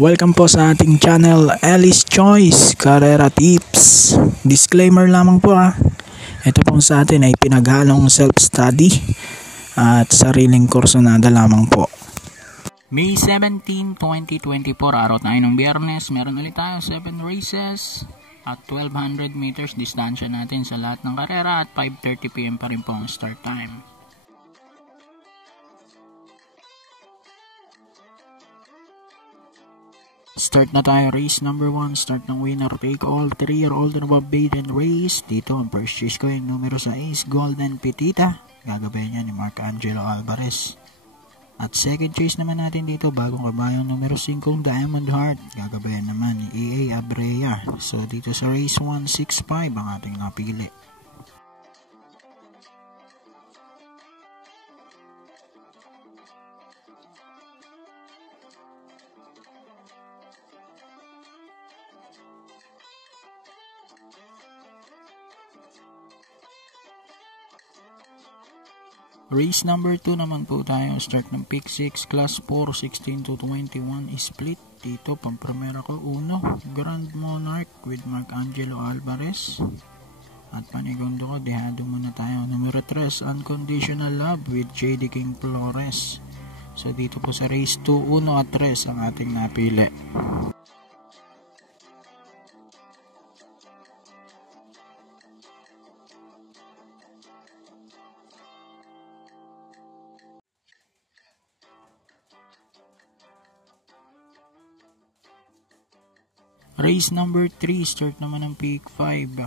Welcome po sa ating channel, Alice Choice Carrera Tips. Disclaimer lamang po ito pong sa atin ay pinaghalong self-study at sariling kursonada lamang po. May 17, 2024, araw tayo ng Biyernes. Meron ulit tayo 7 races at 1200 meters distansya natin sa lahat ng karera at 5:30 PM pa rin po ang start time. Start na tayo, race number 1, start ng winner take all, 3-year-old and above maiden race. Dito ang first choice ko yung numero 6, Golden Petita, gagabayan niya ni Mark Angelo Alvarez. At second choice naman natin dito, bagong kabayang numero 5, Diamond Heart, gagabayan naman ni EA Abrea. So dito sa race 165 ang ating napili. Race number 2 naman po tayo. Start ng pick 6, class 4, 16 to 21 split. Dito, pampremera ko, 1, Grand Monarch with Mark Angelo Alvarez. At panigundo ko, dehado muna tayo. Numero 3, Unconditional Love with JD King Flores. So dito po sa race 2, 1 at 3 ang ating napili. Race number 3, start naman ng pick 5.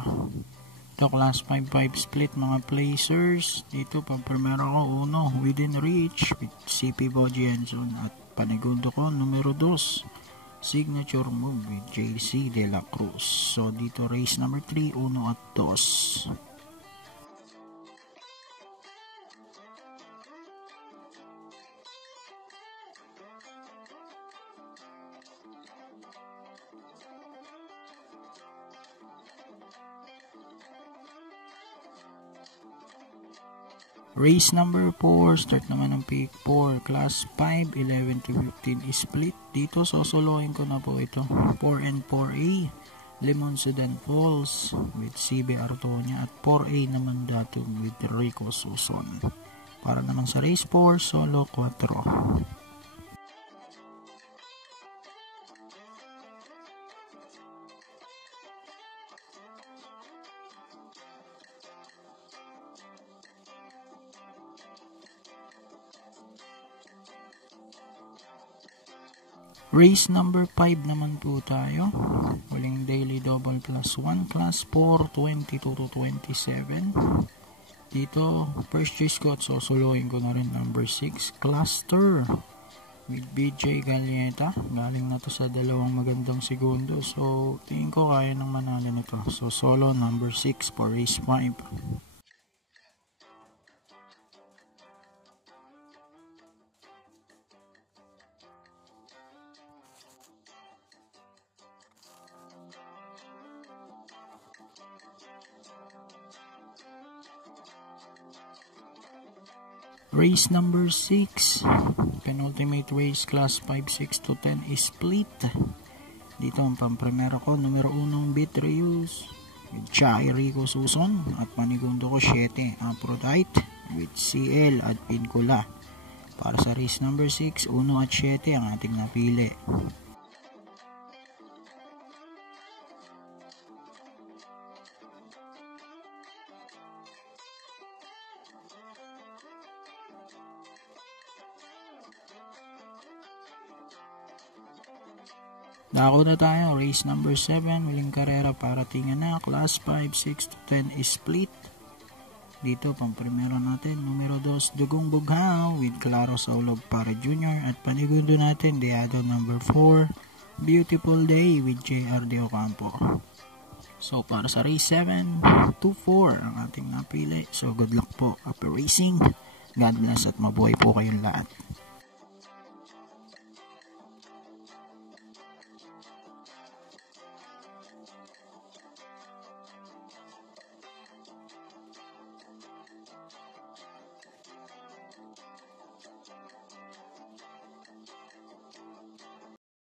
Ito, class 5-5 split mga placers. Dito, pang-primera ko, 1, Within Reach with CP Boji Enson. At panigundo ko, numero 2, Signature Move with JC De La Cruz. So, dito, race number 3, 1 at 2. Race number 4, start naman ng pick 4, class 5, 11 to 15 split. Dito, sosoloin ko na po ito. 4 and 4A, Lemon Sedan Falls with CB Artonia at 4A naman dato with Rico Suson. Para naman sa race 4, solo 4. Race number 5 naman po tayo. Huling daily double plus 1, class 4, 22 to 27. Dito, first choice ko at sosoloin ko na rin number 6, Cluster with BJ Galieta. Galing na to sa dalawang magandang segundo. So, tingin ko kaya nang manalo nito. So, solo number 6 for race 5. Race number 6, penultimate race, class 5, 6 to 10 split. Dito ang pampremera ko, numero 1, Beatrius with Chai Rico Suson. At panigundo ko 7, Aphrodite with CL at Pincula. Para sa race number 6, 1 at 7 ang ating napili. Dako na tayo, race number 7, huling karera para tingnan na, class 5, 6 to 10 split. Dito, pang primero natin, numero 2, Dugong Bughaw with Claro Saulog para Junior. At panigundo natin, deado number 4, Beautiful Day with JR De Ocampo. So, para sa race 7, 2-4 ang ating napili. So, good luck po after racing. God bless at mabuhay po kayong lahat.